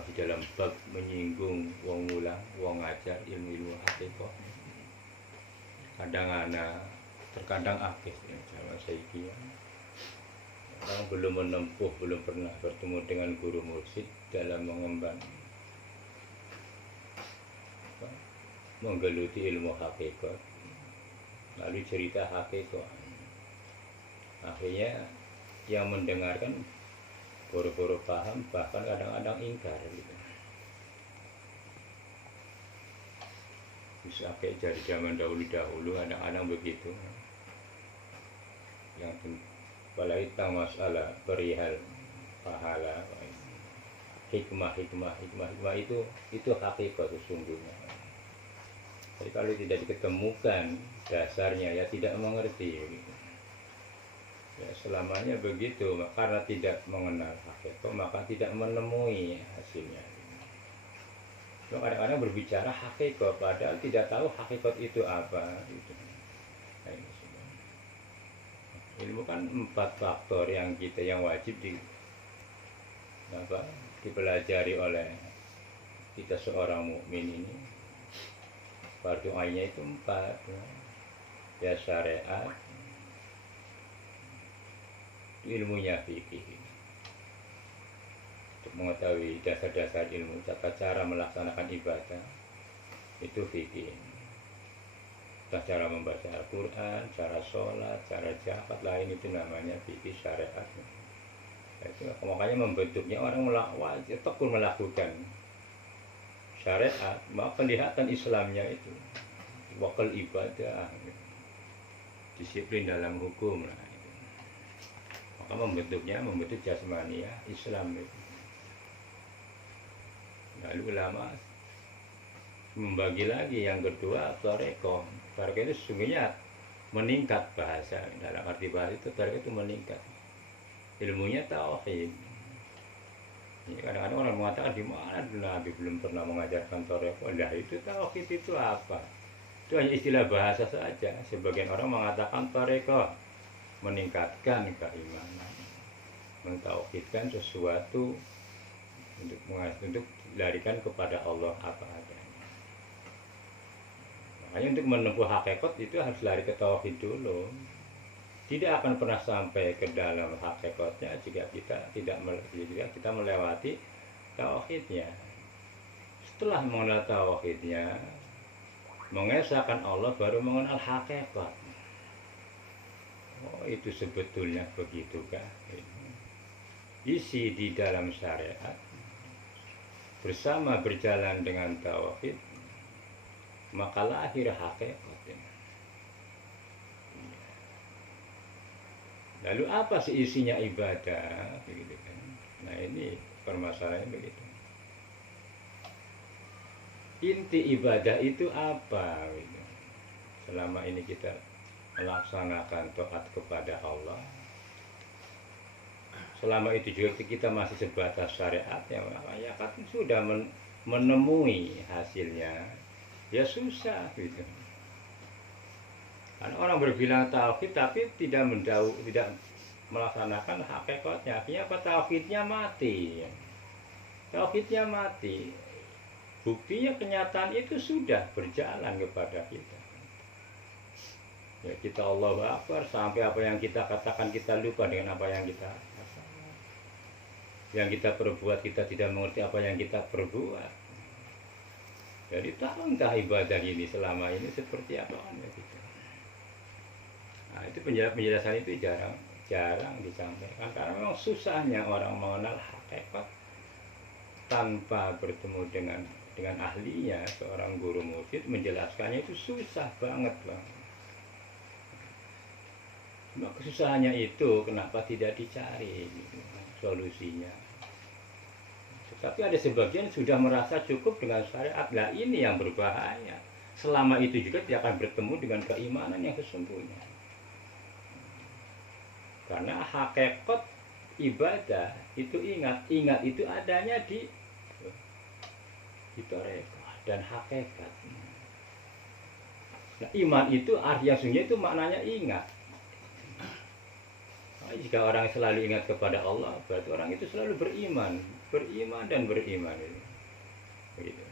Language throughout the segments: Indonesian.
masih dalam bab menyinggung wong mulang, wong ngajar ilmu-ilmu hakikat. Kadang ana, terkadang akeh ya, zaman saiki ya. Orang belum menempuh, belum pernah bertemu dengan guru mursyid dalam mengemban menggeluti ilmu hakikat, lalu cerita hakikat. Akhirnya yang mendengarkan boro-boro paham, bahkan kadang-kadang ingkar gitu. Bisa kayak dari zaman dahulu anak-anak begitu. Yang apalagi tentang masalah perihal pahala, hikmah itu hakikat sesungguhnya. Jadi kalau tidak diketemukan dasarnya ya tidak mengerti gitu. Ya selamanya begitu, karena tidak mengenal hakikat maka tidak menemui hasilnya. Kadang-kadang berbicara hakikat padahal tidak tahu hakikat itu apa gitu. Nah, ini semua. Ilmu kan 4 faktor yang wajib dipelajari oleh kita seorang mukmin ini. Fardu ainnya itu 4 ya, syariat, ilmunya fikih, untuk mengetahui dasar-dasar ilmu, tata cara melaksanakan ibadah itu fikih, cara membaca Al-Quran, cara sholat, cara zakat lain itu namanya fikih syariat. Itu makanya membentuknya orang wajib tekun melakukan syariat, maka kelihatan Islamnya itu wakil ibadah, disiplin dalam hukum. Membentuk jasmani ya, Islam itu. Lalu ulama membagi lagi yang kedua tarekoh. Tarekoh itu sesungguhnya meningkat bahasa, dalam arti bahasa itu tarekoh itu meningkat. Ilmunya tauhid. Kadang-kadang orang mengatakan di mana Nabi belum pernah mengajarkan tarekoh. Nah itu tauhid itu apa? Itu hanya istilah bahasa saja. Sebagian orang mengatakan tarekoh meningkatkan keimanan, mentauhidkan sesuatu untuk dilarikan kepada Allah apa adanya. Makanya untuk menempuh hakikat itu harus lari ke tauhid dulu. Tidak akan pernah sampai ke dalam hakikatnya jika kita melewati tauhidnya. Setelah mengenal tauhidnya, mengesahkan Allah, baru mengenal hakikat. Oh, itu sebetulnya begitukah? Isi di dalam syariat bersama berjalan dengan tauhid, maka lahir hakikat. Lalu apa sih isinya ibadah? Begitu kan? Nah ini permasalahannya begitu. Inti ibadah itu apa? Gitu. Selama ini kita melaksanakan taat kepada Allah, selama itu juga kita masih sebatas syariat ya kan sudah menemui hasilnya ya susah gitu. Karena orang berbilang tauhid tapi tidak melaksanakan hakikatnya, akhirnya apa? Tauhidnya mati. Buktinya kenyataan itu sudah berjalan kepada kita. Ya kita Allahu Akbar sampai apa yang kita katakan kita lupa dengan apa yang kita katakan. Yang kita perbuat kita tidak mengerti apa yang kita perbuat. Jadi tahu entah ibadah ini selama ini seperti apa ya kita. Nah itu penjelasan itu jarang disampaikan karena memang susahnya orang mengenal hakikat tanpa bertemu dengan ahlinya. Seorang guru mursyid menjelaskannya itu susah banget bang. Cuma kesusahannya itu kenapa tidak dicari solusinya. Tapi ada sebagian sudah merasa cukup dengan syariat. Nah ini yang berbahaya. Selama itu juga dia akan bertemu dengan keimanan yang sesungguhnya. Karena hakikat ibadah itu ingat itu adanya di tarekat dan hakikat. Nah, iman itu arti sesungguhnya itu maknanya ingat. Jika orang selalu ingat kepada Allah, berarti orang itu selalu beriman beriman dan beriman itu. Begitu.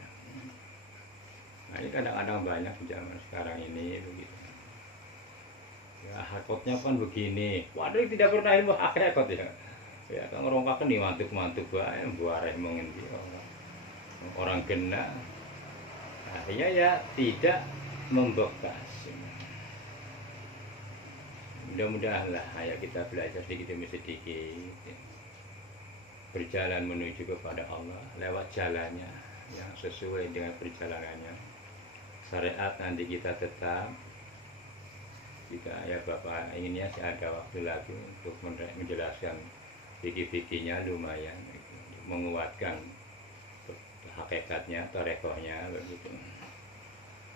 Nah ini kadang-kadang banyak di zaman sekarang ini begitu. Ya hakotnya kan begini. Waduh tidak pernah ilmu hakikat ya. Ya kan ngerongkakan nih mantuk-mantuk bae buareh mengendi orang kena. Akhirnya ya tidak membekas. Mudah-mudahan lah ya kita belajar sedikit demi sedikit berjalan menuju kepada Allah lewat jalannya yang sesuai dengan perjalanannya. Syariat nanti kita tetap kita ya Bapak inginnya sih ada waktu lagi untuk menjelaskan fikih-fikihnya lumayan menguatkan hakikatnya tarekohnya begitu.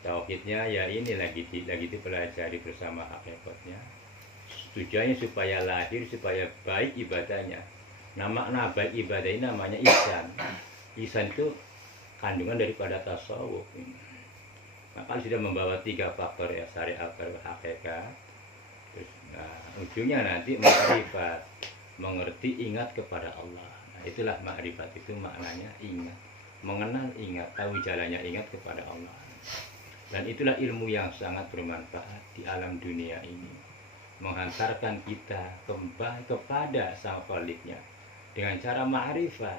Tauhidnya ya ini lagi dipelajari bersama hakikatnya. Tujuannya supaya lahir, supaya baik ibadahnya. Nama baik ibadah ini namanya ihsan. Ihsan itu kandungan daripada tasawuf. Maka sudah membawa 3 faktor ya syariat hakikat. Terus, ujungnya nanti makrifat, mengerti, ingat kepada Allah. Nah, itulah makrifat itu maknanya ingat, mengenal, ingat, tahu jalannya, ingat kepada Allah. Dan itulah ilmu yang sangat bermanfaat di alam dunia ini, menghantarkan kita kembali kepada Sang Khaliknya dengan cara ma'rifat,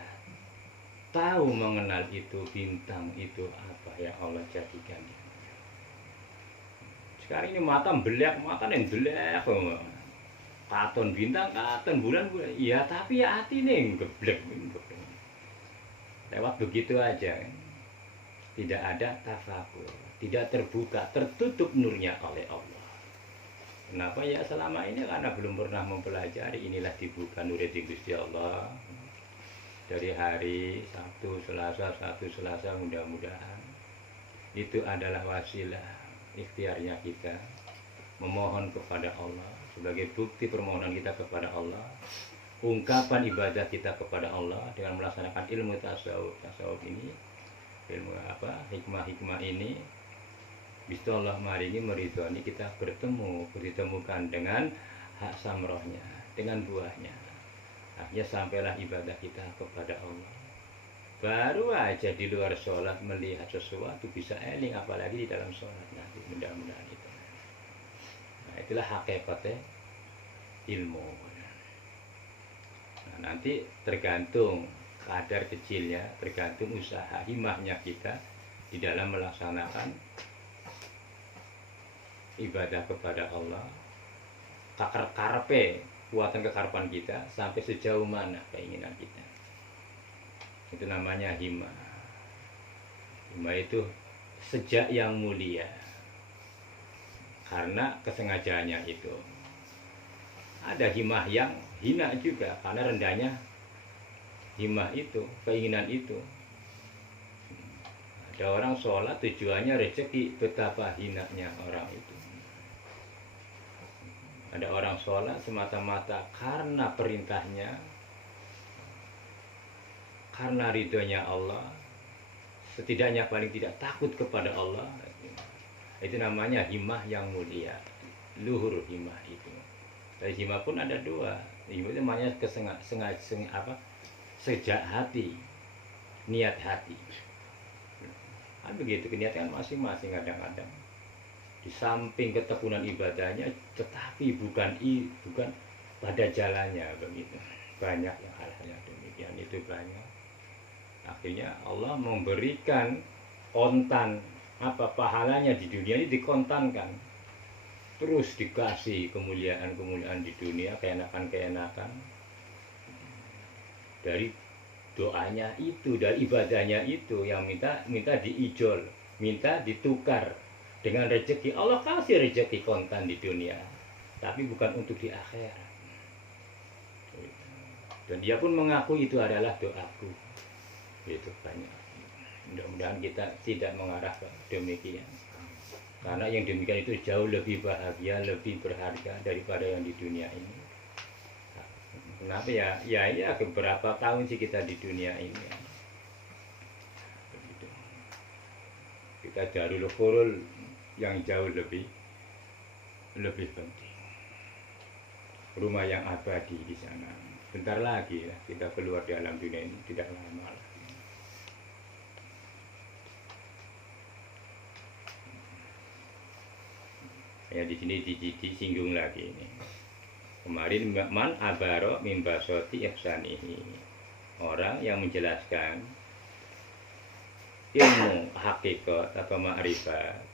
tahu mengenal itu bintang itu apa yang Allah jadikan. Sekarang ini mata belak, mata yang belak, katon bintang, katon bulan, ya tapi ya hati nih geblek, lewat begitu aja, tidak ada tafakur, tidak terbuka, tertutup nurnya oleh Allah. Kenapa ya selama ini karena belum pernah mempelajari. Inilah dibuka nur di Gusti Allah dari hari Sabtu Selasa mudah-mudahan itu adalah wasilah ikhtiarnya kita memohon kepada Allah sebagai bukti permohonan kita kepada Allah, ungkapan ibadah kita kepada Allah dengan melaksanakan ilmu tasawuf ini, ilmu hikmah ini. Bismillah mari ini meridhoni kita ditemukan dengan hak samrohnya, dengan buahnya. Akhirnya sampailah ibadah kita kepada Allah. Baru aja di luar sholat melihat sesuatu bisa eling, apalagi di dalam sholat nanti, mudah-mudahan itu. Nah itulah hakikatnya ilmu. Nah, nanti tergantung kadar kecilnya, tergantung usaha himmahnya kita di dalam melaksanakan ibadah kepada Allah. Karpe kuatan kekarapan kita sampai sejauh mana keinginan kita. Itu namanya himmah. Himmah itu sejak yang mulia. Karena kesengajaannya itu. Ada himmah yang hina juga karena rendahnya himmah itu, keinginan itu. Ada orang sholat tujuannya rezeki, betapa hinanya orang itu. Ada orang sholat semata-mata karena perintahnya, karena ridhonya Allah, setidaknya paling tidak takut kepada Allah. Itu namanya himmah yang mulia, luhur himmah itu. Dari himmah pun ada 2. Himmah itu namanya sejak hati, niat hati. Kan begitu, niatan masing-masing kadang-kadang. Di samping ketekunan ibadahnya, tetapi bukan pada jalannya begitu. Banyak yang hal-hal yang demikian itu banyak. Akhirnya Allah memberikan kontan pahalanya di dunia ini dikontankan. Terus dikasih kemuliaan-kemuliaan di dunia, keenakan-keenakan. Dari doanya itu, dari ibadahnya itu yang minta diijol, minta ditukar dengan rezeki. Allah kasih rezeki kontan di dunia, tapi bukan untuk di akhirat. Dan dia pun mengaku itu adalah doaku. Itu banyak. Mudah-mudahan kita tidak mengarah ke demikian. Karena yang demikian itu jauh lebih bahagia, lebih berharga daripada yang di dunia ini. Kenapa ya beberapa tahun sih kita di dunia ini. Begitu. Kita darul khulud yang jauh lebih penting. Rumah yang abadi di sana. bentar lagi ya, kita keluar di alam dunia ini, tidak lama lah. Ya di sini disinggung lagi ini. Kemarin man abaro mimbasoti ihsanihi, orang yang menjelaskan ilmu hakikat atau ma'rifat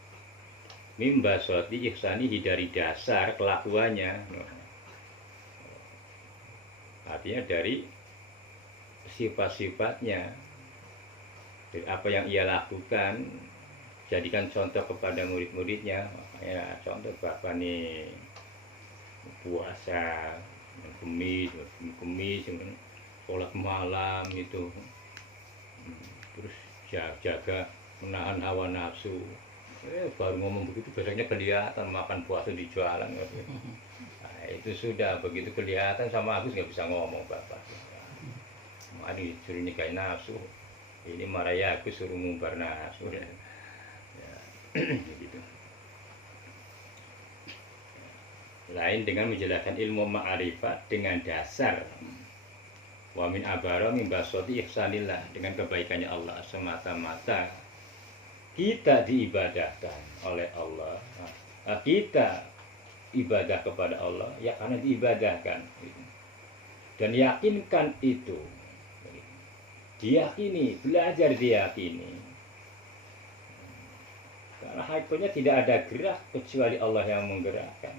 mimbasoti ihsanihi dari dasar kelakuannya, artinya dari sifat-sifatnya, dari apa yang ia lakukan, jadikan contoh kepada murid-muridnya. Makanya contoh bapak nih puasa kemis sholat malam itu, terus jaga menahan hawa nafsu. Baru ngomong begitu biasanya kelihatan makan puasa di jalan. Nah, itu sudah begitu kelihatan sama Agus nggak bisa ngomong bapak. Mari suruh nikahin nafsu, ini marah ya aku suruh ngumbar nafsu ya. Gitu. Lain dengan menjelaskan ilmu ma'rifat dengan dasar wa min abara min basoti ihsanillah, dengan kebaikannya Allah semata-mata kita diibadahkan oleh Allah. Kita ibadah kepada Allah ya karena diibadahkan, dan yakinkan itu, diyakini, belajar diyakini, karena hakikatnya tidak ada gerak kecuali Allah yang menggerakkan.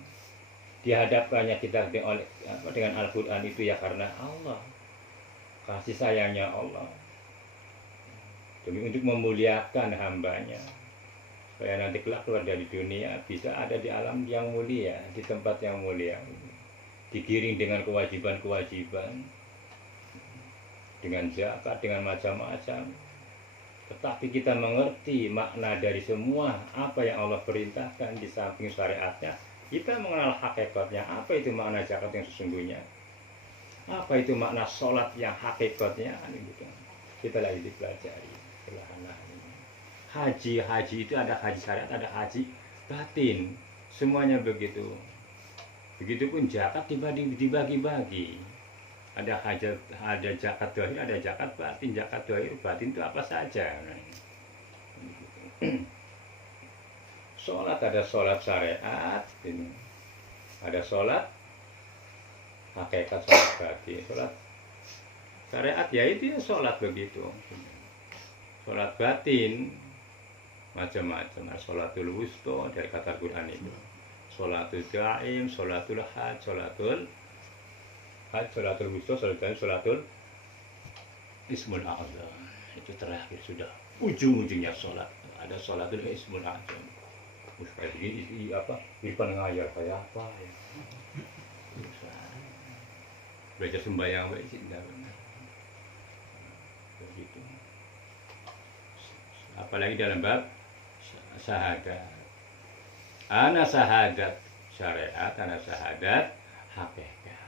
Dihadapkannya kita dengan Al-Quran itu ya karena Allah, kasih sayangnya Allah, demi untuk memuliakan hambanya, supaya nanti kelak keluar dari dunia bisa ada di alam yang mulia, di tempat yang mulia, digiring dengan kewajiban-kewajiban, dengan zakat, dengan macam-macam. Tetapi kita mengerti makna dari semua apa yang Allah perintahkan di samping syariatnya, kita mengenal hakikatnya, apa itu makna zakat yang sesungguhnya, apa itu makna sholat yang hakikatnya, gitu. Kita lagi dipelajari perlahan-lahan. Haji itu ada haji syariat, ada haji batin, semuanya begitu. Begitupun zakat dibagi-bagi. Ada zakat zahir, ada zakat batin. Zakat zahir, batin itu apa saja. Sholat ada sholat syariat, ada sholat hakikat, sholat batin. Sholat syariat ya itu ya sholat begitu. Sholat batin macam-macam. Sholatul wusta dari kata Quran itu. Sholatul daim, sholatul haj, sholatul wusta, sholatul ismul a'zam. Itu terakhir sudah ujung-ujungnya sholat. Ada sholatul ismul a'zam. Kayak ini apa? Irfan ngajar kayak apa ya? Belajar sembahyang sih enggak benar. Begitu. Apalagi dalam bab syahadat. Ana syahadat syariat, ana syahadat hakikat.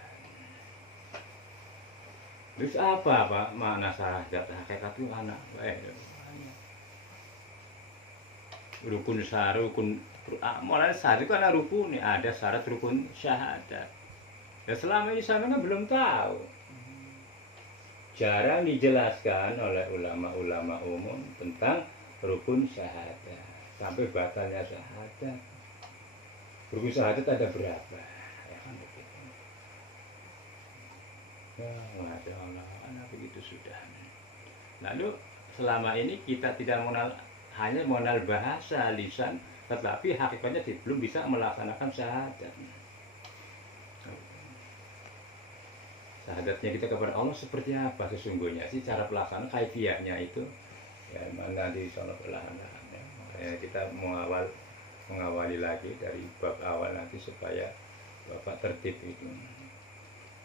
Terus apa makna syahadat hakikat itu anak? Rukun syarat, mulai syarat itu karena rukun, ada syarat rukun syahadat. Ya selama ini saya kan belum tahu, jarang dijelaskan oleh ulama-ulama umum tentang rukun syahadat, sampai batalnya syahadat. Rukun syahadat ada berapa? Ya kan begitu. Ya, Masya Allah, begitu sudah. Lalu selama ini kita tidak mengenal, hanya mengenal bahasa lisan, tetapi hakikatnya belum bisa melaksanakan syahadat. Syahadatnya kita kepada Allah seperti apa sesungguhnya sih, cara pelaksanaan kaifiahnya itu ya mana di sana perlahan-lahan ya. Kita mengawali lagi dari bab awal nanti supaya Bapak tertib itu.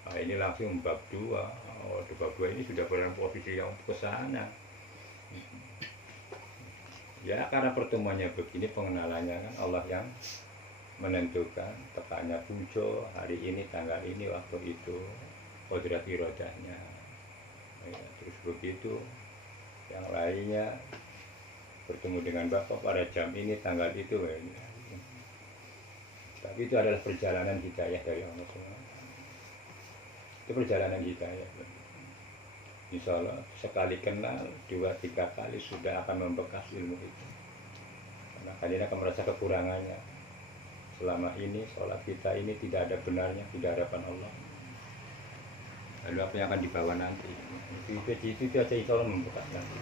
Nah, ini langsung bab 2. Bab 2 ini sudah dalam posisi yang ke sana. Ya karena pertemuannya begini, pengenalannya kan Allah yang menentukan, tepatnya pujo hari ini, tanggal ini, waktu itu, kodrat irodahnya ya, terus begitu yang lainnya bertemu dengan Bapak pada jam ini, tanggal itu ya. Tapi itu adalah perjalanan hidayah dari Allah SWT. Itu perjalanan hidayah. Insya Allah sekali kenal, 2-3 kali sudah akan membekas ilmu itu. Karena kalian akan merasa kekurangannya. Selama ini sholat kita ini tidak ada benarnya, tidak hadapan Allah. Lalu apa yang akan dibawa nanti? Itu aja insya Allah membekas nanti.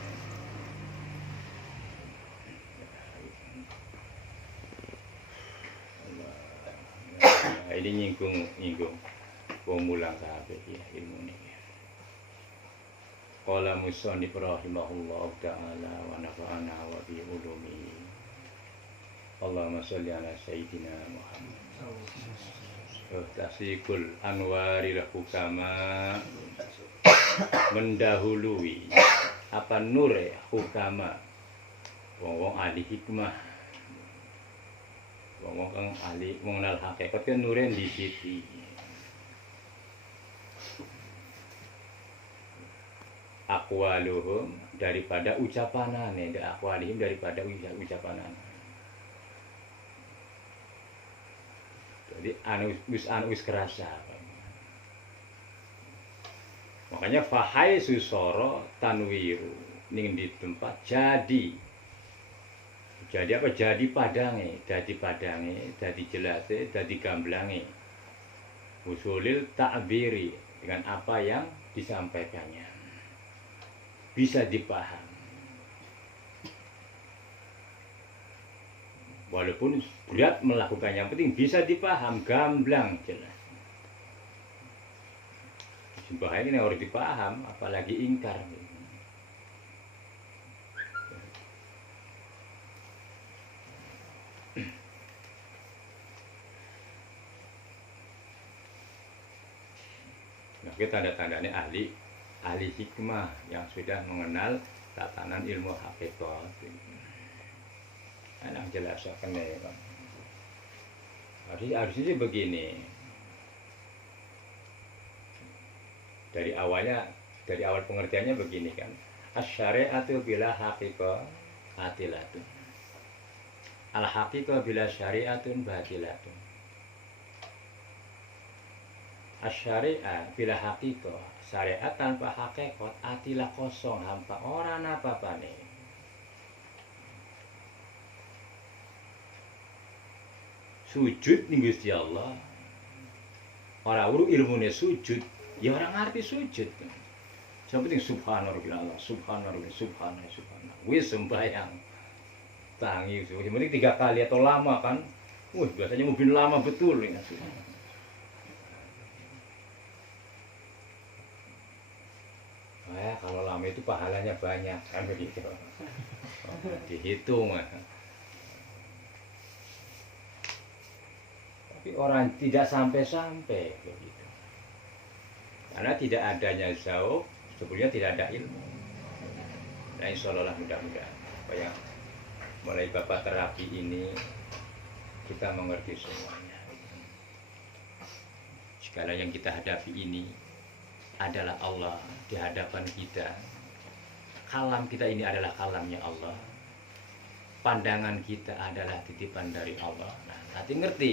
Nah, ini nyinggung wong mulang kabeh ya ilmu ini. Qala musannif rahimahullah ta'ala wa nafa'ana wa bi ulumi. Allahumma sholli ala sayyidina Muhammad. Tasikul anwaril hukama, mendahului apa nure hukama, wong ahli hikmah, wong kang ahli mengenal hakikat kan nure di situ. Aqwaluhum daripada ucapanane, aqwalihim daripada ucapanane. Jadi anus kerasa. Makanya fahai susoro tanwiru ning di tempat jadi apa? Jadi padange, jadi jelase, jadi gamblange. Usulil ta'biri dengan apa yang disampaikannya. Bisa dipaham. Walaupun berat melakukannya, yang penting bisa dipaham, gamblang jelas. Bahaya ini harus dipaham, apalagi ingkar. Nah, kita tanda-tandanya ahli hikmah yang sudah mengenal tatanan ilmu hakikat. Enak jelas akan ya Pak. Harusnya begini. Dari awal pengertiannya begini kan. Asy-syari'atu bila haqiqah batilatun. Al-haqiqah bila syari'atun batilatun. Asy-syari'ah bila haqiqah, syariat tanpa hakikat atilah kosong hampa ora apa-apane. Sujud ning Gusti Allah. Ora urung ilmune sujud, ya orang ngerti sujud. Yang penting subhanallah, subhanallah. Wis sembahyang. Tangi, yang penting 3 kali atau lama kan. Biasanya mobil lama betul ini. Kalau lama itu pahalanya banyak kan begitu. Dihitung. Tapi orang tidak sampai begitu. Karena tidak adanya zauq, sebetulnya tidak ada ilmu. Nah, insyaallah mudah-mudahan apa yang mulai Bapak terapi ini kita mengerti semuanya. Segala yang kita hadapi ini adalah Allah di hadapan kita. Kalam kita ini adalah kalamnya Allah. Pandangan kita adalah titipan dari Allah. Nah, nanti ngerti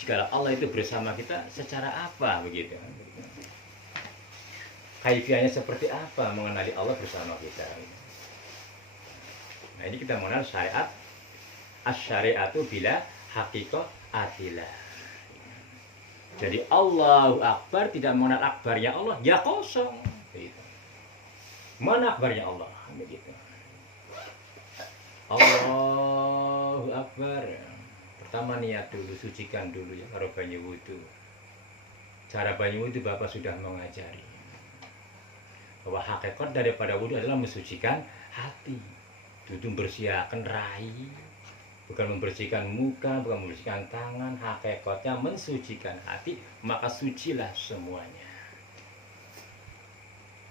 jika Allah itu bersama kita secara apa begitu. Kaifiahnya seperti apa mengenali Allah bersama kita. Nah, ini kita mengenal syariat. Asy-syari'atu bila haqiqah atilah. Jadi Allahu Akbar tidak mengenal akbarnya Allah, ya kosong. Begitu. Mana akbarnya Allah? Begitu. Allahu Akbar. Pertama niat dulu, sucikan dulu ya, kalau banyu wudu. Cara banyu wudu Bapak sudah mengajari. Bahwa hakikat daripada wudu adalah mensucikan hati. Itu membersihkan rai. Bukan membersihkan muka, bukan membersihkan tangan. Hakikatnya mensucikan hati, maka sucilah semuanya.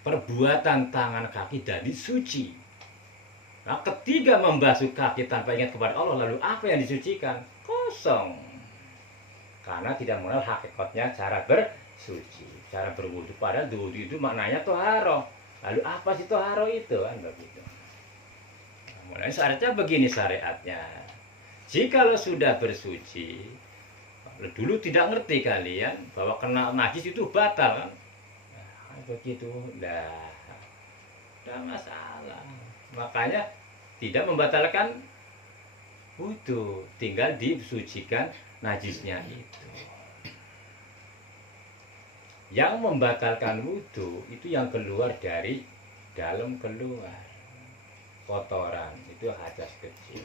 Perbuatan tangan kaki jadi suci. Nah, ketiga membasuh kaki tanpa ingat kepada Allah, lalu apa yang disucikan? Kosong. Karena tidak mengenal hakikatnya cara bersuci, cara berwudu. Padahal wudu itu maknanya toharo. Lalu apa sih toharo itu kan begitu? Mulai syariatnya begini syariatnya. Jikalau sudah bersuci, dulu tidak ngerti kalian bahwa kena najis itu batal kan? begitu, dah, tidak masalah. Makanya tidak membatalkan wudu, tinggal disucikan najisnya itu. Yang membatalkan wudu itu yang keluar dari dalam keluar, kotoran itu hadas kecil.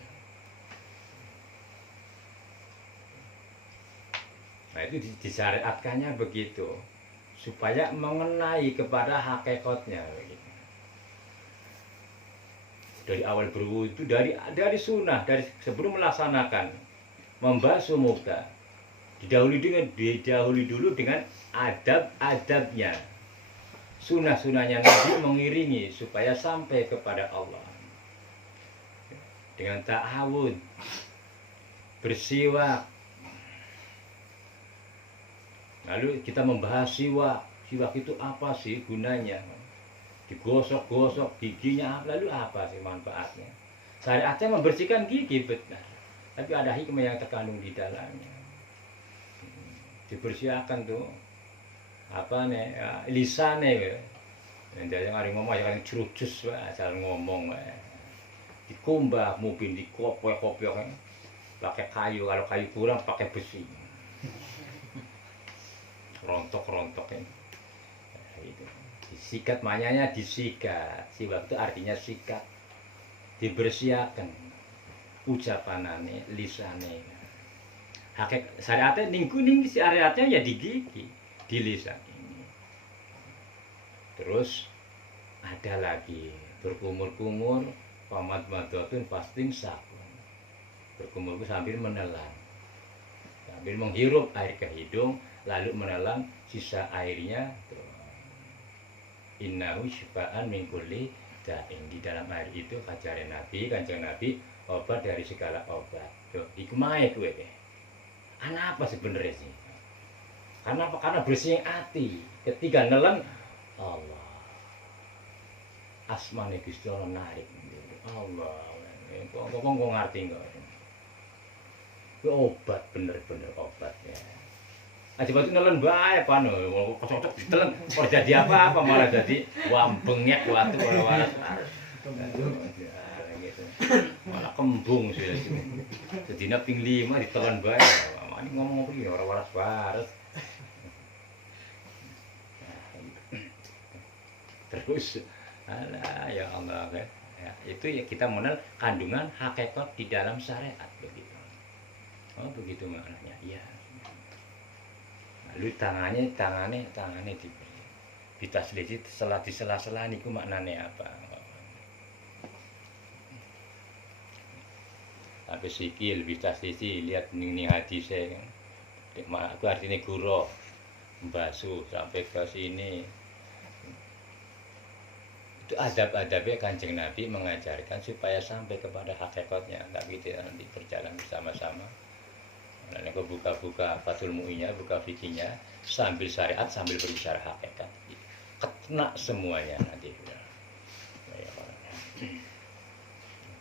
Nah itu disyariatkannya begitu, supaya mengenai kepada hakikatnya begitu. Dari awal berwudu, dari sunnah, dari sebelum melaksanakan membasuh muka, didahului dulu dengan adab-adabnya, sunnah-sunnahnya Nabi mengiringi supaya sampai kepada Allah dengan ta'awud, bersiwak. Lalu kita membahas siwak itu apa sih gunanya, digosok-gosok giginya, lalu apa sih manfaatnya. Syariatnya membersihkan gigi benar, tapi ada hikmah yang terkandung di dalamnya. Dibersihkan tuh apa nih ya, lisane yang dia ngari ngomong ya kan curcus asal ngomong dikumbah mungkin dikopiok pakai kayu, kalau kayu kurang pakai besi, rontok-rontoknya itu. Disikat, manyanya disikat, siwak itu artinya sikat, dibersihkan ucapanane, lisane. Hakikat syariatnya ning syariatnya ya di gigi, di lisan ini. Terus ada lagi berkumur-kumur, pamat-madatun fasting sabun. Berkumur sambil menelan, sambil menghirup air ke hidung, lalu menelan sisa airnya. Innahu syifaan min kulli da'in. Di dalam air itu kajarin Nabi, kanjeng Nabi, obat dari segala obat. Tuh, iku mae kuwe deh. Karena apa sebenarnya sih? Karena apa? Karena bersih hati. Ketika nelen Allah, asmane Gusti Allah narik. Allah, kok ngerti enggak? Itu obat, bener-bener obat ya. Aja batu nelen bae pano, kocok-kocok ditelen, ora jadi apa-apa malah jadi wambengek watu ora waras. Malah kembung sih. Sedina ping 5 ditelan bae. Ini ngomong apa ya, orang waras-waras. Terus, alah ya Allah ya, itu ya kita mengenal kandungan hakikat di dalam syariat begitu. Oh begitu maknanya ya. Lalu tangannya diberi, ditasliti di sela-sela niku maknanya apa? Tapi sikil bisa sisi lihat ning hadis saya kan. Aku artinya guru basuh sampai ke sini. Itu adab-adabnya Kanjeng Nabi mengajarkan supaya sampai kepada hakikatnya. Tapi kita nanti berjalan bersama-sama. Nah, aku buka-buka Fathul Mu'innya, buka fikihnya sambil syariat sambil berbicara hakikat. Kena semuanya nanti.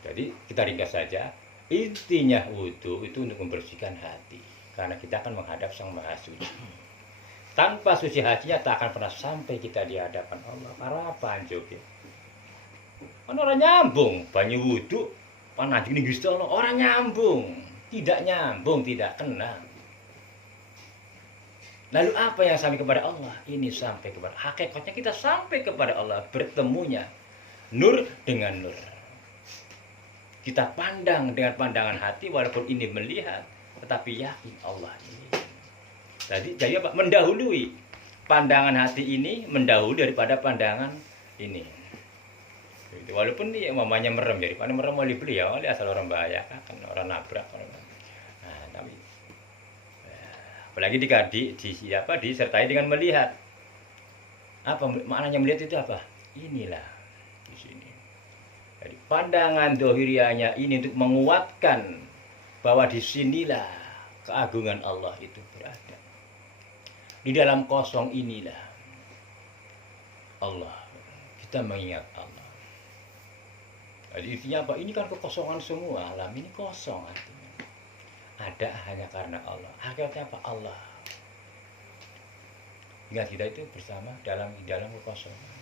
Jadi kita ringkas saja. Intinya wudu itu untuk membersihkan hati, karena kita akan menghadap Sang Maha Suci. Tanpa suci hatinya tak akan pernah sampai kita di hadapan Allah. Karena apa anjoke? Kan orang nyambung, banyu wudu, panajing ning Gusti Allah, orang nyambung, tidak kena. Lalu apa yang sampai kepada Allah? Ini sampai kepada hakikatnya, kita sampai kepada Allah, bertemunya nur dengan nur. Kita pandang dengan pandangan hati, walaupun ini melihat, tetapi yakin Allah ini. Jadi apa? Mendahului pandangan hati ini, mendahului daripada pandangan ini. Walaupun dia mamanya merem, jadi paling merem mau dibeli ya, oleh asal orang bahaya kan, orang nabrak. Nah, tapi apalagi disertai dengan melihat. Apa maknanya melihat itu apa? Inilah di sini. Jadi pandangan dohirianya ini untuk menguatkan bahwa disinilah keagungan Allah itu berada. Di dalam kosong inilah Allah. Kita mengingat Allah. Jadi intinya apa? Ini kan kekosongan semua, alam ini kosong artinya. Ada hanya karena Allah. Hakikatnya apa? Allah. Ingat kita itu bersama dalam kekosongan.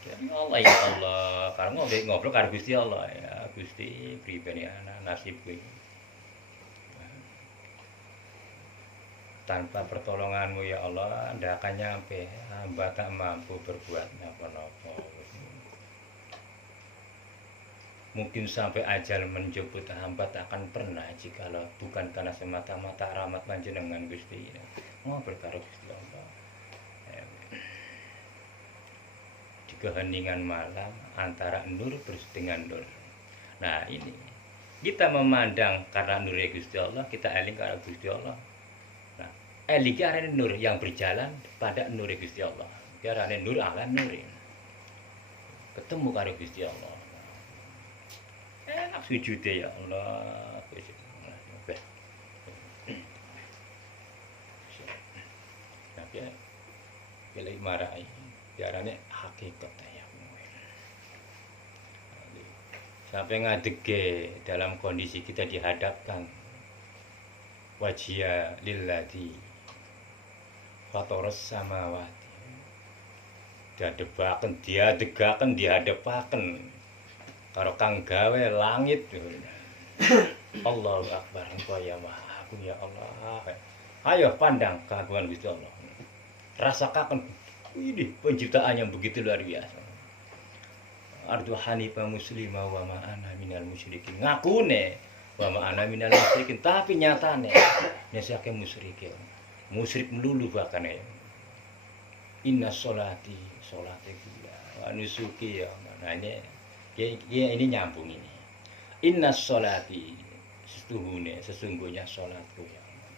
Jadi Allah ya Allah, karena ngobrol karo Gusti Allah ya, Gusti pribadi anak nasibku ini. Tanpa pertolonganmu ya Allah, ndak akan nyampe, hamba tak mampu berbuat napa-napa. Mungkin sampai ajal menjemput hamba tak akan pernah jikalau bukan karena semata-mata rahmat panjenengan Gusti. Ngobrol karo Gusti Allah. Di keheningan malam antara nur dengan nur. Nah ini kita memandang karena nur Gusti Allah, kita eling karo Gusti Allah. Nah, eling karena nur yang berjalan pada nur Gusti Allah. Karena nur ala nur. Ketemu karo Gusti Allah. Enak sujud ya Allah. Tapi pilih marai biarane hakikat ya. Sampai ngadege dalam kondisi kita dihadapkan wajia lilladzi fatoros samawati. Diadegaken dihadapaken karo kang gawe langit. Allahu Akbar, engkau ya Maha Agung ya Allah. Ayo pandang keagungan Gusti Allah. Rasakan ini penciptaan yang begitu luar biasa. Ardu hanifah muslimah wa ma'ana minal musyrikin. Ngakune wa ma'ana minal musyrikin, tapi nyatane nyesake musyrikin. Musyrik melulu bahkan ya. Inna sholati gila wa nusuki ya. Nah ini nyambung ini. Inna sholati sesungguhnya sholatku ya Allah.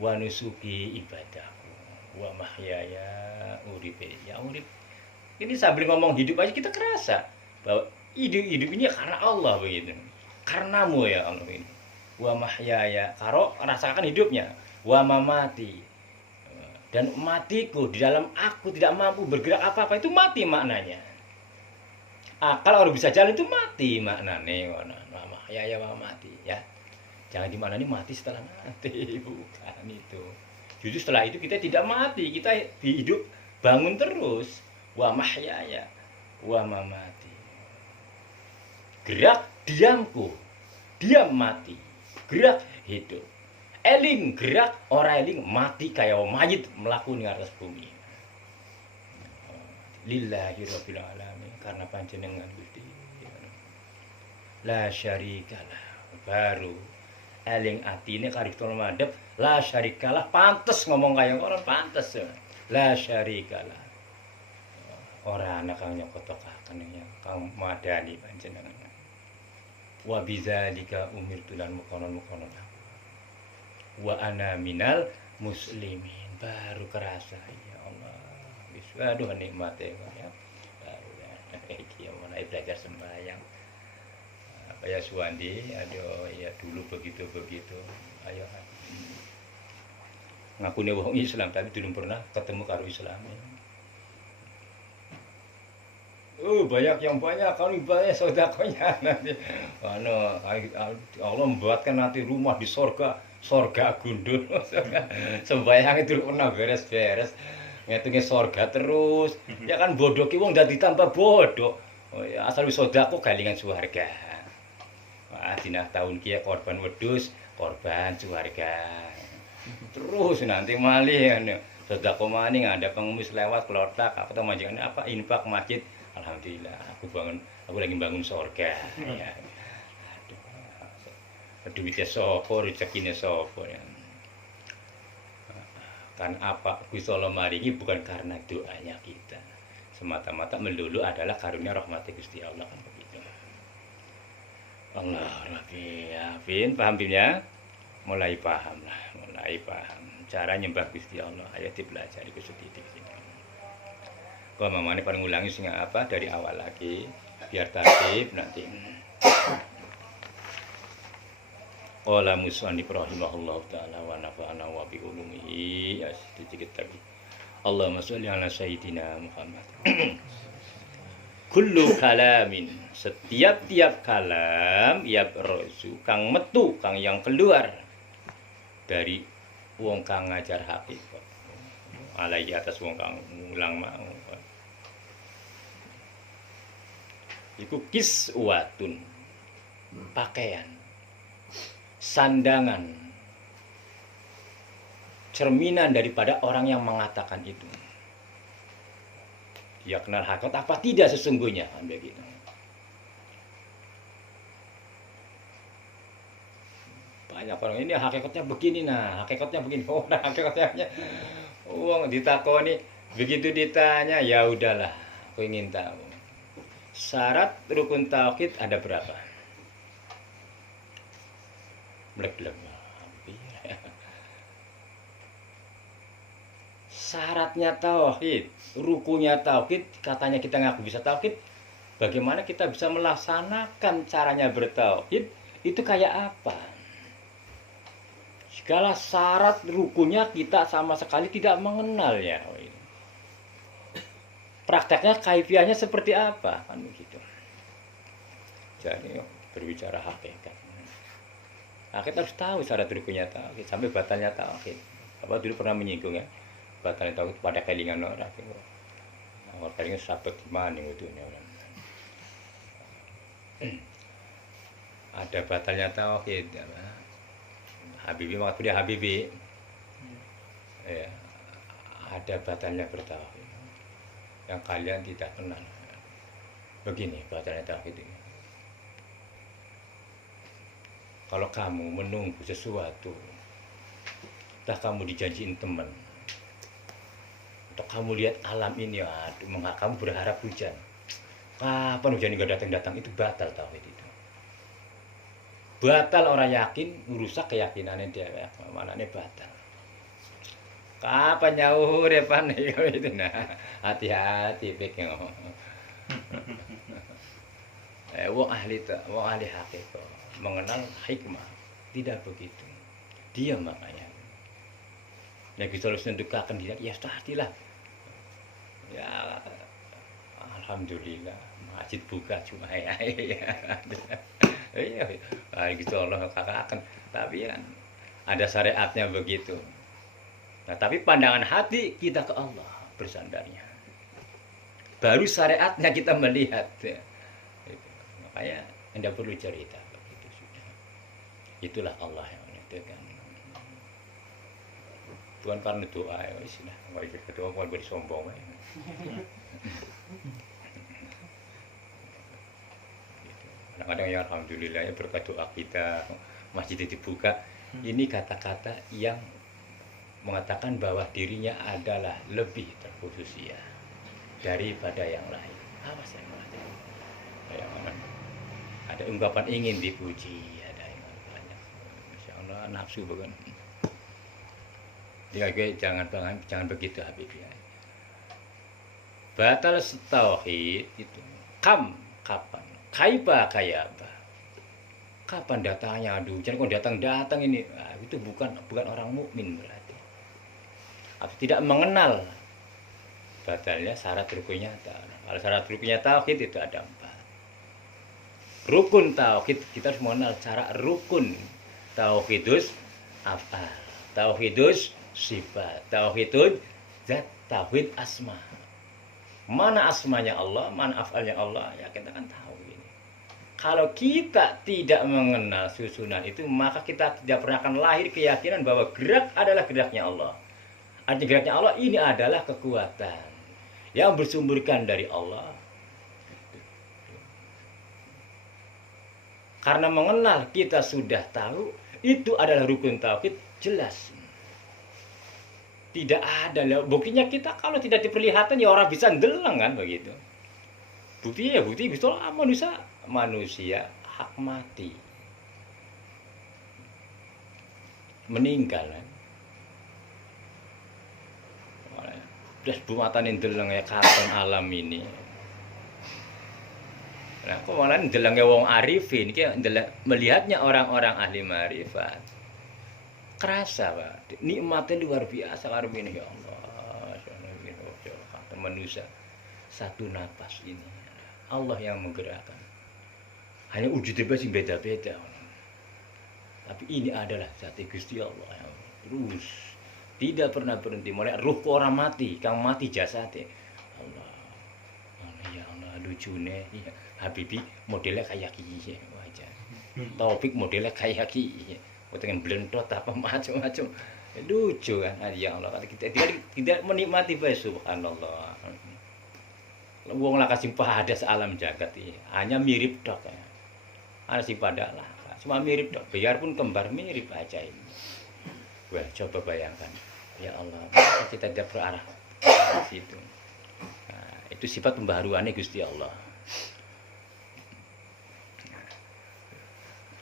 Wa nusuki ibadahku wa mahyaya uripe ya urip. Ini sambil ngomong hidup aja kita kerasa bahwa hidup ini karena Allah begitu. Karenamu ya Allah ini. Wa mahyaya karo rasakan hidupnya. Wa mamati. Dan matiku di dalam aku tidak mampu bergerak apa-apa itu mati maknanya. Akal orang bisa jalan itu mati maknanya. Wa mahyaya wa mati ya. Jangan dimaknani mati setelah mati, bukan itu. Justru setelah itu kita tidak mati, kita hidup bangun terus. Wa mahyaya wa mamati. Gerak diamku, diam mati. Gerak hidup. Eling gerak, ora eling mati kayak mayit melaku di atas bumi. Lillahi rabbil alamin, karena panjenengan Gusti. La syarikalah. Baru eling atine karo madhep la syarikalah, pantes ngomong kaya orang pantes. La syarikalah. Ora ana kang nyokotokaken ya kang madani panjenengan. Wa bidzalika umirtu lan mukonon-mukonon aku. Wa ana minal muslimin, baru kerasa ya Allah. Wis aduh nikmate ya. Baru ya iki mulai belajar sembahyang. Apa ya Suwandi, aduh ya dulu begitu. Ayo. Ngakune wong Islam tapi belum pernah ketemu karo Islam. Banyak kalau banyak sedekahnya nanti. Allah membuatkan nanti rumah di surga gundul. Sembayang itu pernah beres-beres. Ngitunge surga terus. Ya kan bodoh ki wong dadi tambah bodoh. Oh ya asal wis sedekah galingan surga. Wah, dina tahun ki korban wedhus, korban surga. Terus nanti malih sedekah maning ada pengemis lewat kelotak apa tuh majikan apa infak masjid. Alhamdulillah, aku lagi bangun surga. Ya. Aduh, duitnya sopo, rezekinya sopo. Ya. Kan apa Gusti Allah maringi bukan karena doanya kita, semata-mata melulu adalah karunia rahmat Gusti Allah kan begitu. Allah Rabbi, ya, paham ya? Mulai paham. Cara nyembah Gusti Allah, ayo dipelajari sedikit. Kok mamane paling ngulangi sing apa dari awal lagi biar tertib nanti. Qala musannif rahimahullahu taala wa nafa'ana wa bi ulumihi sedikit lagi. Allahumma sholli ala sayyidina Muhammad. Kullu kalamin, setiap kalam ya rasu kang metu kang yang keluar dari wong kang ngajar hakikat. alaihi atas wong kang mulang mau. Iku kiswatun, pakaian, sandangan, cerminan daripada orang yang mengatakan itu. Dia kenal hakikat apa tidak sesungguhnya, begitu. Banyak orang ini hakikatnya begini, nah hakikatnya begini. Oh, nah, hakikatnya uang ditakoni, begitu ditanya ya udahlah, aku ingin tahu. Syarat rukun tauhid ada berapa? Blek-blek. Syaratnya tauhid, rukunnya tauhid, katanya kita ngaku bisa tauhid, bagaimana kita bisa melaksanakan caranya bertauhid, itu kayak apa? Segala syarat rukunnya kita sama sekali tidak mengenalnya. Prakteknya kaifiahnya seperti apa? Kan begitu. Jadi berbicara hakikat. Hakikat harus tahu syarat rukunnya tauhid, sampai batalnya tauhid. Apa dulu pernah menyinggung ya? Batalnya tauhid pada kelingan orang. Orang kelingan sahabat gimana itu orang. Ada batalnya tauhid. Habibie waktu dia Habibie. Ya, ada batalnya bertauhid yang kalian tidak kenal. Begini batalnya tauhid ini. Kalau kamu menunggu sesuatu, entah kamu dijanjiin teman, atau kamu lihat alam ini, aduh, kamu berharap hujan. Kapan hujan nggak datang-datang, itu batal tauhid itu. Batal orang yakin, merusak keyakinannya dia, mananya batal. Kapan nyaur ya pan itu, nah hati-hati pikir. Wong ahli hakikat mengenal hikmah tidak begitu. Dia makanya. Nabi sallallahu alaihi wasallam dia, ya tahtilah. Ya alhamdulillah masjid buka cuma ya. Iya, gitu Allah katakan. Tapi kan ada syariatnya begitu. Nah, tapi pandangan hati kita ke Allah bersandarnya. Baru syariatnya kita melihat. Ya. Makanya Anda perlu cerita begitu sudah. Itulah Allah yang menentukan. Tuhan karena doa ya wis nah, enggak ikut doa bukan bersombong ya. Kadang-kadang ya alhamdulillah ya berkat doa kita masjid dibuka. Ini kata-kata yang mengatakan bahwa dirinya adalah lebih terkhusus ya daripada yang lain. Apa sih yang mengatakan? Kayak mana? Ada ungkapan ingin dipuji, ada yang banyak. Masya Allah nafsu bukan. Ya, jangan begitu Habib ya. Batal tauhid itu kapan? Kaipa kayak apa? Kapan datangnya? Aduh, jangan kok datang ini. Nah, itu bukan orang mukmin berarti. Atau tidak mengenal batalnya syarat rukunnya tauhid. Kalau syarat rukunnya tauhid itu ada 4. Rukun tauhid kita harus mengenal cara rukun. Tauhidus afal, tauhidus sifat, tauhidud zat, tauhid asma. Mana asmanya Allah, mana afalnya Allah, ya kita kan tahu ini. Kalau kita tidak mengenal susunan itu, maka kita tidak pernah akan lahir keyakinan bahwa gerak adalah geraknya Allah. Artinya geraknya Allah ini adalah kekuatan yang bersumberkan dari Allah. Karena mengenal kita sudah tahu itu adalah rukun tauhid jelas. Tidak ada buktinya kita kalau tidak diperlihatkan ya orang bisa ndeleng kan begitu. Bukti betul manusia hak mati. Meninggal kan. Udah bumatanin ndeleng ya katon alam ini. Nah, kok malah ndelenge wong arifin iki melihatnya orang-orang ahli marifat. Kerasa, Pak. Nikmatnya luar biasa karo ini ya Allah. Kata manusia satu napas ini. Allah yang menggerakkan. Hanya wujudnya sing beda-beda. Tapi ini adalah zat Gusti Allah yang terus Tidak pernah berhenti. Mulai ruh orang mati, kang mati jasadnya. Allah, Allah ya Allah lucune. Ya. Habibi modelnya kayak gini wajah. Taufik modelnya kayak gini. Dengan blendot apa macam-macam. Lucu kan, ya Allah. Kita tidak menikmati bae subhanallah. Wong lah kasih pada alam jagat ini. Hanya mirip dok ya. Ada si pada lah. Cuma mirip dok. Biarpun kembar mirip aja ini. Wah, coba bayangkan. Ya Allah, kita tidak berarah ke situ. Nah, itu sifat pembaharuannya Gusti Allah.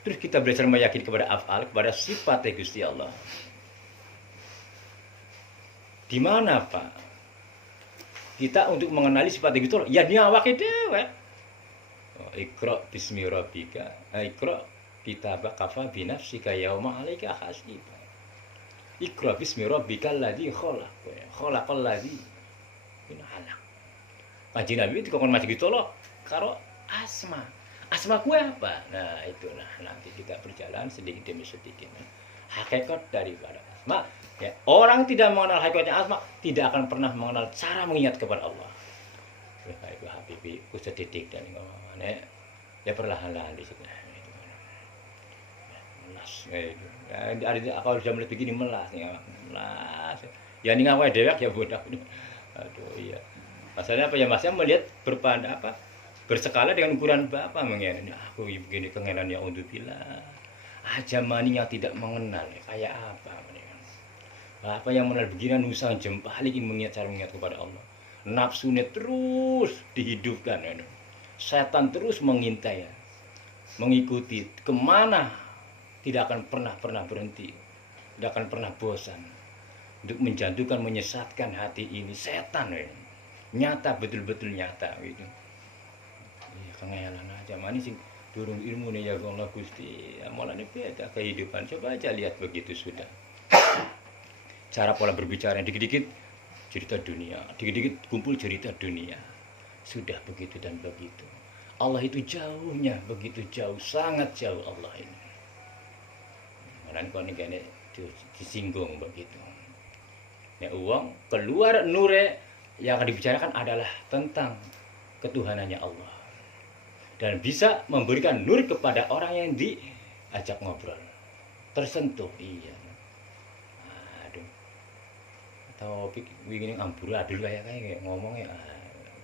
Terus kita belajar meyakini kepada af'al, kepada sifatnya Gusti Allah. Di mana Pak? Kita untuk mengenali sifat Gusti Allah, ya nyawa dhewe. Iqra bismi rabbika, iqra kitabaka kafa binafsika yauma 'alaika hasiba. Iqra bismi rabbikal ladzi khalaq. Khalaqal ladzi khalaq. Kanjeng Nabi itu kon masih gitu loh karo asma. Asma kue apa? Nah, itulah nanti kita berjalan sedikit demi sedikit. Hakikat daripada asma. Ya, orang tidak mengenal hakikatnya asma tidak akan pernah mengenal cara mengingat kepada Allah. Baik Habibi, ku sedidik dan ngomongane ya perlahan-lahan di situ. Melas itu. Ya, kalau sudah mulai begini melas ya. Melas. Ya ini ngawe dewek ya bodoh. Aduh iya. Masalahnya apa ya Masnya melihat berskala dengan ukuran Bapak mengenai aku begini kengenan ya undubillah. Ajamani yang tidak mengenal kayak apa Bapak yang mengenal begini nusang jempalik mengingat cara mengingat kepada Allah. Nafsunya terus dihidupkan setan terus mengintai mengikuti kemana tidak akan pernah berhenti, tidak akan pernah bosan untuk menjatuhkan menyesatkan hati ini setan nyata betul-betul nyata gitu. Iya kengelan aja manis sing durung ilmu nih ya Allah Gusti mulane beda kehidupan coba aja lihat begitu sudah cara pola berbicara dikit-dikit cerita dunia, dikit-dikit kumpul cerita dunia. Sudah begitu dan begitu. Allah itu jauhnya, begitu jauh, sangat jauh Allah ini. Orang kalau ini disinggung begitu. Ya uang keluar nure yang akan dibicarakan adalah tentang ketuhanannya Allah. Dan bisa memberikan nur kepada orang yang diajak ngobrol. Tersentuh, iya. Atau ingin amburadul kayak ngomongnya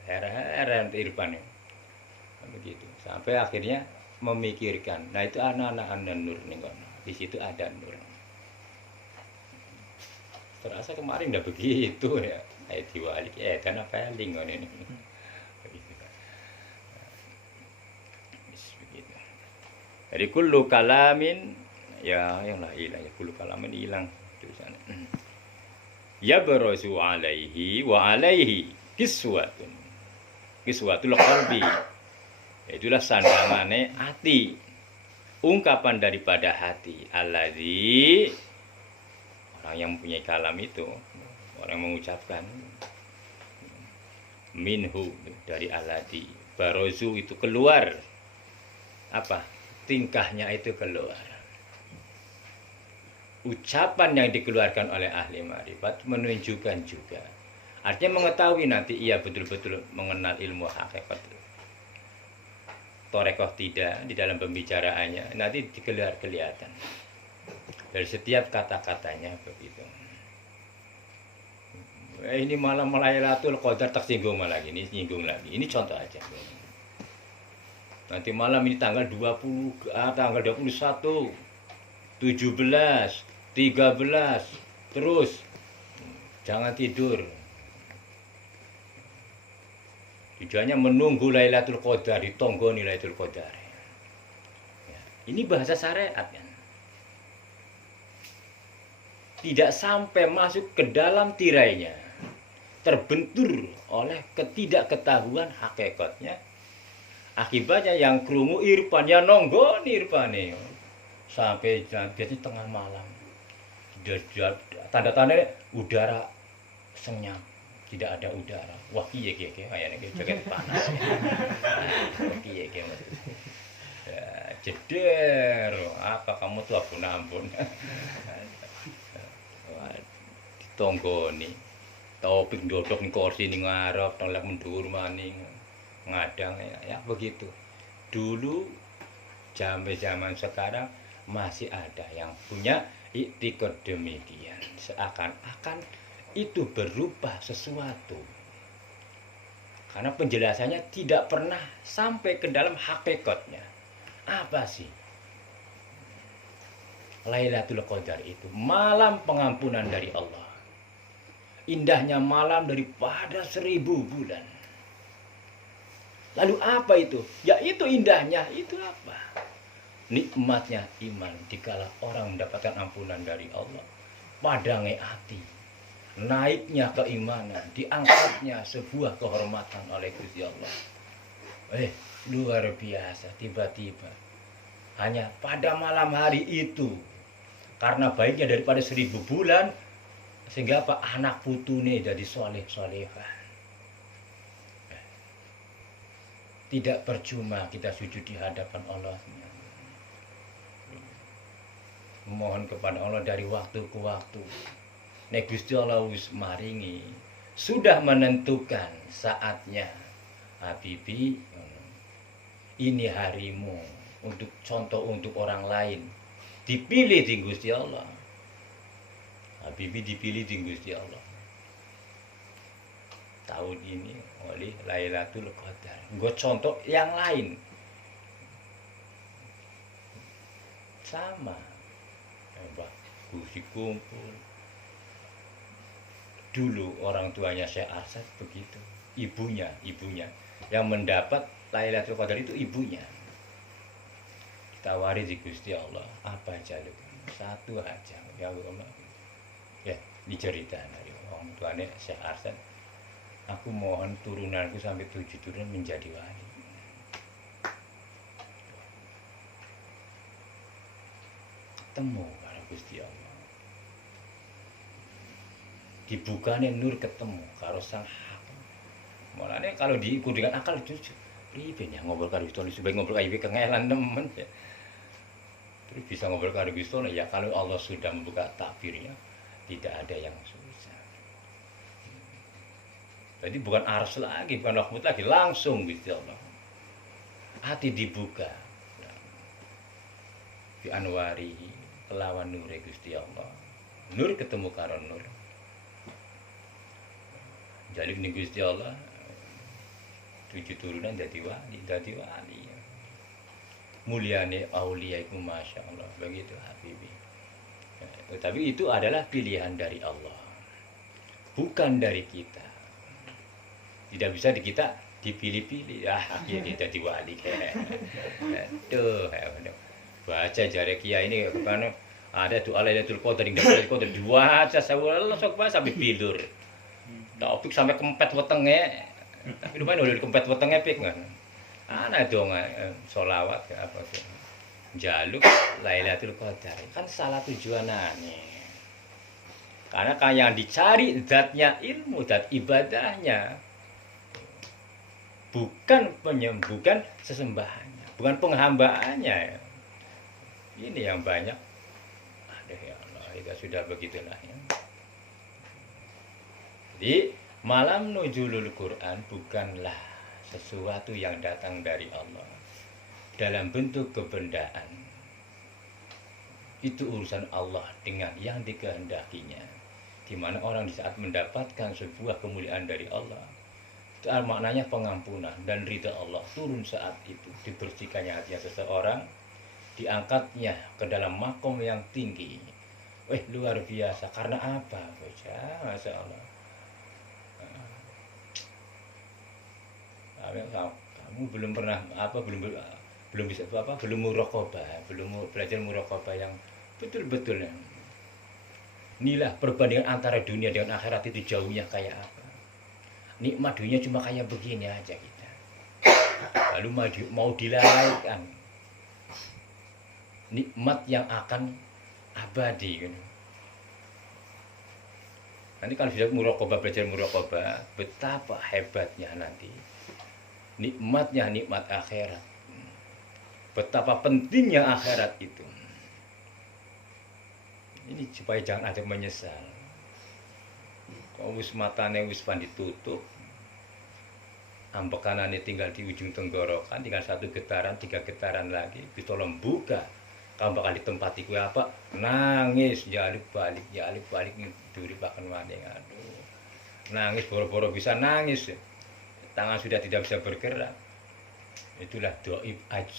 heran irfan begitu sampai akhirnya memikirkan. Nah itu anak-anak nur nih kan di situ ada nur. Terasa kemarin udah begitu ya kayak diwalik karena paling kan ini begitu. Jadi kullu kalamin ya yang lah hilang ya kullu kalamin hilang tulisannya. Ya barazu alaihi wa alaihi kiswatul qalbi. Itulah sandangane hati. Ungkapan daripada hati. Alladzi orang yang mempunyai kalam itu, orang yang mengucapkan minhu dari alladzi. Barazu itu keluar. Apa? Tingkahnya itu keluar. Ucapan yang dikeluarkan oleh ahli ma'rifat menunjukkan juga artinya mengetahui nanti ia betul-betul mengenal ilmu hakikat torekoh tidak di dalam pembicaraannya nanti kelihatan dari setiap kata-katanya begitu. Ini malam Lailatul Qadar tersinggung lagi ini singgung lagi ini contoh aja nanti malam ini tanggal 20 tanggal 21 17 13 terus jangan tidur tujuannya menunggu Lailatul Qadar ditonggoni Lailatul Qadar ya, ini bahasa syariat kan tidak sampai masuk ke dalam tirainya terbentur oleh ketidakketahuan hakikatnya akibatnya yang krungu irfan ya nonggoni irfane sampai biasanya tengah malam tanda-tanda udara senyap tidak ada udara wah kiye kayaknya joget panas kiye ya jeder apa kamu tuh ampun tanggane. Topik ndodok ning kursi ning ngarep, telek mundur maning. Ngadang ya begitu. Dulu zaman sekarang masih ada yang punya iktikad demikian. Seakan-akan itu berupa sesuatu. Karena penjelasannya tidak pernah sampai ke dalam hakikatnya. Apa sih? Lailatul Qadar itu malam pengampunan dari Allah. Indahnya malam daripada 1000 bulan. Lalu apa itu? Ya itu indahnya, itu apa? Nikmatnya iman dikala orang mendapatkan ampunan dari Allah. Padangnya hati. Naiknya keimanan, diangkatnya sebuah kehormatan oleh Gusti Allah. Luar biasa, tiba-tiba hanya pada malam hari itu, karena baiknya daripada 1000 bulan, sehingga apa? Anak putune jadi soleh-solehah. Tidak percuma kita sujud di hadapan Allah. Mohon kepada Allah dari waktu ke waktu. Nek Gusti Allah wis maringi, sudah menentukan saatnya. Habibi, ini harimu untuk contoh untuk orang lain. Dipilih di Gusti Allah. Habibi dipilih di Gusti Allah. Tahun ini oleh Lailatul Qadar. Gue contoh yang lain. Sama. Gusti kumpul. Dulu orang tuanya Syekh Arsad begitu. Ibunya yang mendapat Lailatul Qadar itu ibunya. Ditawari di Gusti Allah, apa jaluk? Satu aja. Ya Allah. Ya, diceritain dari orang tuanya Syekh Arsad. Aku mohon turunanku sampai 7 turunan menjadi wali. Ketemu karo Gusti Allah. Dibukane nur ketemu karo sang hak. Mulane kalau diiku dengan akal jujur, priben ya ngobrol karo Gusti Allah, supaya ngobrol kaya kengelan temen ya. Terus bisa ngobrol karo Gusti Allah ya kalau Allah sudah membuka takdirnya, tidak ada yang susah. Jadi bukan ars lagi, bukan rahmat lagi, langsung Gusti Allah. Hati dibuka. Di anwari kelawan nur Gusti Allah. Nur ketemu karo nur. Jadi ini Gusti Allah 7 turunan jadi wali. Mulyane aulia itu masya Allah, begitu Habibi. Tapi itu adalah pilihan dari Allah, bukan dari kita. Tidak bisa kita dipilih-pilih. Akhirnya jadi wali. Tuh, baca jari kiai ini kemana? Ada doa Lailatul Qadar, Lailatul Qadar diwaca sok sampai tidur. Topik sampai kempet wetenge. Tapi lumayan udah kempet wetenge pik kan. Ana dong sholawat apa tuh. Jaluk Lailatul Qadar. Kan salah tujuanane. Karena yang dicari zatnya ilmu, zat ibadahnya. Bukan penyembuhan sesembahannya, bukan penghambaannya. Ini yang banyak. Aduh ya Allah, itu sudah begitulah ya. Jadi malam nuzulul Quran bukanlah sesuatu yang datang dari Allah dalam bentuk kebendaan. Itu urusan Allah dengan yang dikehendakinya. Di mana orang di saat mendapatkan sebuah kemuliaan dari Allah, itu maknanya pengampunan dan ridha Allah turun saat itu, dibersihkannya hatinya seseorang, diangkatnya ke dalam makom yang tinggi. Luar biasa. Karena apa? Masya Allah. Kamu belum pernah belum bisa belum muraqabah, belum belajar muraqabah yang betul-betul. Inilah perbandingan antara dunia dengan akhirat itu jauhnya kayak apa. Nikmat dunia cuma kayak begini aja kita. Lalu mau dilalaikan. Nikmat yang akan abadi gitu. Nanti kalau sudah muraqabah, belajar muraqabah, betapa hebatnya nanti. Nikmatnya nikmat akhirat. Betapa pentingnya akhirat itu. Ini supaya jangan ada menyesal. Kok wis matane wis pan ditutup. Ambek kanannya tinggal di ujung tenggorokan, tinggal 1 getaran, 3 getaran lagi, bisa buka. Kamu bakal ditempati kue apa? Nangis, jaluk balik duri bahkan maning. Aduh, nangis boro-boro bisa nangis. Tangan sudah tidak bisa bergerak. Itulah doib aj.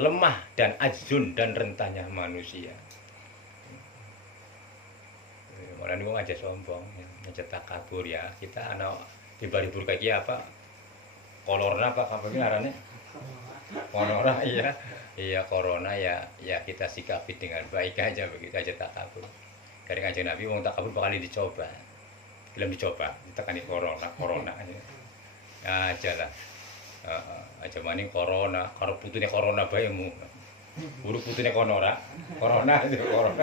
Lemah dan ajzun dan rentannya manusia. Orang ini aja sombong, aja takabur ya. Kita anak tiba-tiba kayak apa? Corona apa ini arane? Corona iya. Iya corona ya kita sikapi dengan baik aja begitu aja takabur. Dari kanjeng Nabi wong takabur bakal dicoba. Belum dicoba, ditekani corona aja. Aja lah. Aja maning corona, karo putune corona bayemu. Buru putune corona itu corona.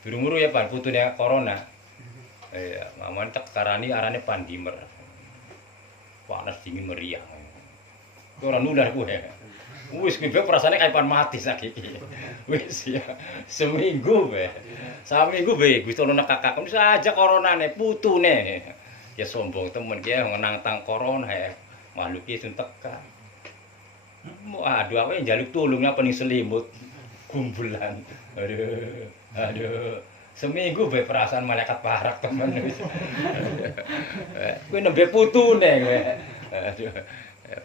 Durung-uru ya pan putune corona. Iya, mamane tak karani arane pandimer. Panas dingin meriang. Ora nular kowe. Wis kowe perasaane kaya pan mati saiki. Wis ya. Seminggu be. Saminggu be Gusti ana kakak saja coronane putune. Ya sombong temen ki ngenang tang corona ya. Makhluk iki sing tekan. Aduh aku njaluk tulung apa ning selimut. Kumpulan. Aduh. Seminggu be perasaan malaikat parak temen wis. Kowe nembe putune kowe. Aduh.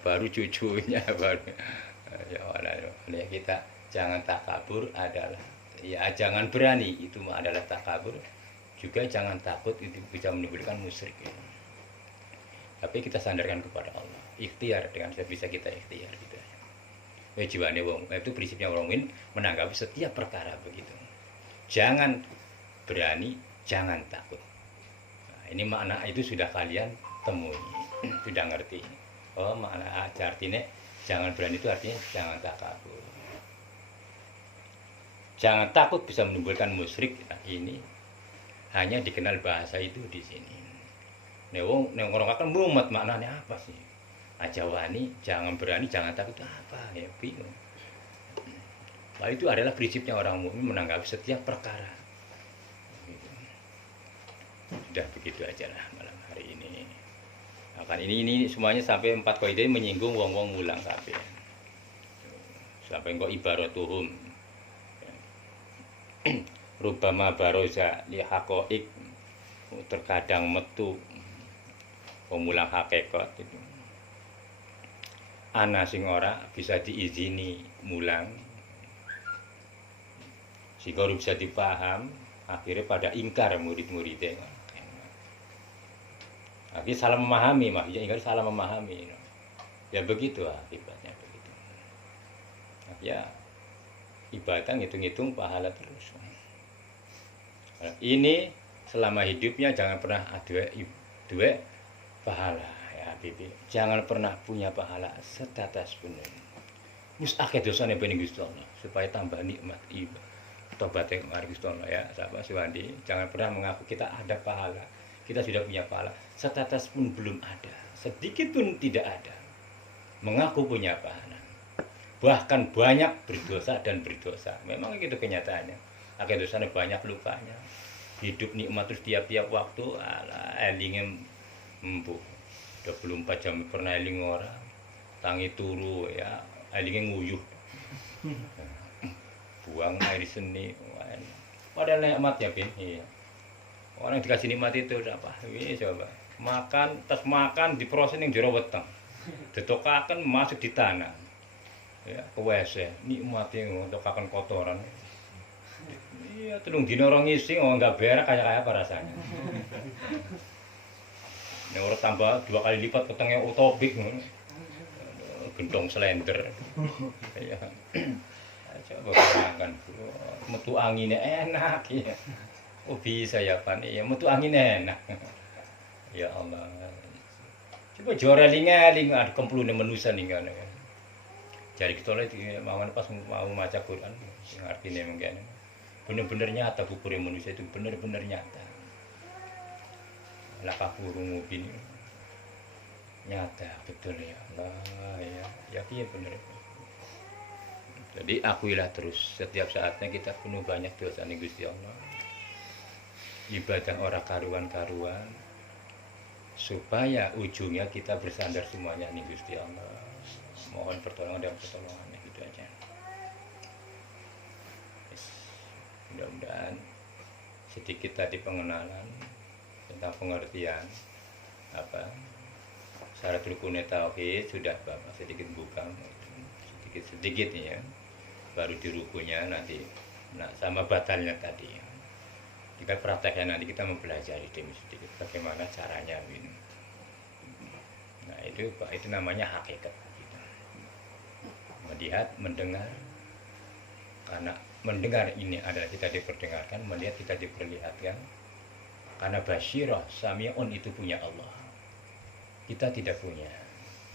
Baru cucunya baru. Ya Allah, kita jangan takabur adalah ya jangan berani itu adalah takabur. Juga jangan takut itu bisa menimbulkan musyrik. Ya. Tapi kita sandarkan kepada Allah. Ikhtiar dengan bisa kita ikhtiar gitu. Jiwane wong itu prinsipnya wong mukmin menanggapi setiap perkara begitu. Jangan berani, jangan takut. Nah, ini makna itu sudah kalian temui, sudah ngerti. Oh, makna artinya jangan berani itu artinya jangan takabur. Jangan takut bisa menimbulkan musyrik. Nah, ini hanya dikenal bahasa itu di sini. Newong ngorongkan mumet maknanya apa sih? Ajawani, jangan berani, jangan takut apa ya bingung. Nah, itu adalah prinsipnya orang mukmin menanggapi setiap perkara. Sudah begitu aja lah malam hari ini. Akan ini semuanya sampai 4 kaidah menyinggung wong-wong mulang kabeh. Sampai kok ibaratuhum. Rubama baroza li haqaiq terkadang metu pemulang hakikat itu. Ana sing ora bisa diizini mulang. Sehingga bisa dipaham, akhirnya pada ingkar murid-muridnya. Akhirnya salah memahami, maksudnya ingkar salah memahami. Ya begitu akibatnya begitu. Ya ibadah ngitung-ngitung pahala terus. Ini selama hidupnya jangan pernah dua pahala ya Bibi. Jangan pernah punya pahala setetes pun. Mus akeh dosane bening Gusti Allah supaya tambah nikmat ibadah. Tobat yang mari Gusti Allah ya, sahabat Suwandi, jangan pernah mengaku kita ada pahala. Kita sudah punya pahala. Setetes pun belum ada. Sedikit pun tidak ada. Mengaku punya pahala. Bahkan banyak berdosa dan berdosa. Memang itu kenyataannya. Akhir dosanya banyak lukanya. Hidup nikmat terus tiap-tiap waktu ala elingnya empuh. 24 jam pernah eling orang. Tangi turu ya, elingnya nguyuh. Buang air seni. Padahal nikmat ya, Bin. Iya. Orang dikasih nikmat itu apa? Ini coba. Makan, tas makan diproses ning jero weteng. Ditokaken masuk di tanah. Ya, ke WC, nikmati ntokaken kotoran. Iya, telung dina ora ngisi enggak berak kayak apa rasanya. Nek ora tambah 2 kali lipat wetenge utopik ngono. Gendong slender. Ya. Coba bayangkan, metu anginnya enak ya. Oh bisa ya Pan, ya metu anginnya enak. Ya Allah. Coba joreling-eling ada kemplune manusia ning kana. Jari kita lagi pas mau maca Quran, sing artine mungkin. Bener-bener nyata kukure manusia itu bener-bener nyata. Lah kapurung mungkin nyata betul ya Allah ya piye bener. Jadi akuilah terus setiap saatnya kita penuh banyak dosa nih Gusti Allah. ibadah orang karuan-karuan, supaya ujungnya kita bersandar semuanya nih Gusti Allah. Mohon pertolongan dan pertolongannya, gitu aja. Mudah-mudahan sedikit tadi pengenalan tentang pengertian apa syarat rukun tauhid sudah Bapak sedikit buka sedikit ya, baru di rukunya nanti sama batalnya tadi. Jika prakteknya nanti kita mempelajari demi sedikit bagaimana caranya ini. Nah itu Pak, itu namanya hakikat kita. Melihat, mendengar, karena mendengar ini adalah kita diperdengarkan, melihat kita diperlihatkan. Karena basyirah sami'un itu punya Allah, kita tidak punya.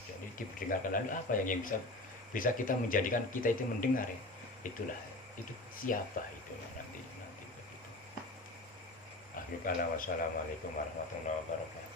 Jadi diperdengarkan, lalu apa yang bisa kita menjadikan kita itu mendengar ya? Itulah, itu siapa itu nanti begitu. Akhirnya wassalamualaikum warahmatullahi wabarakatuh.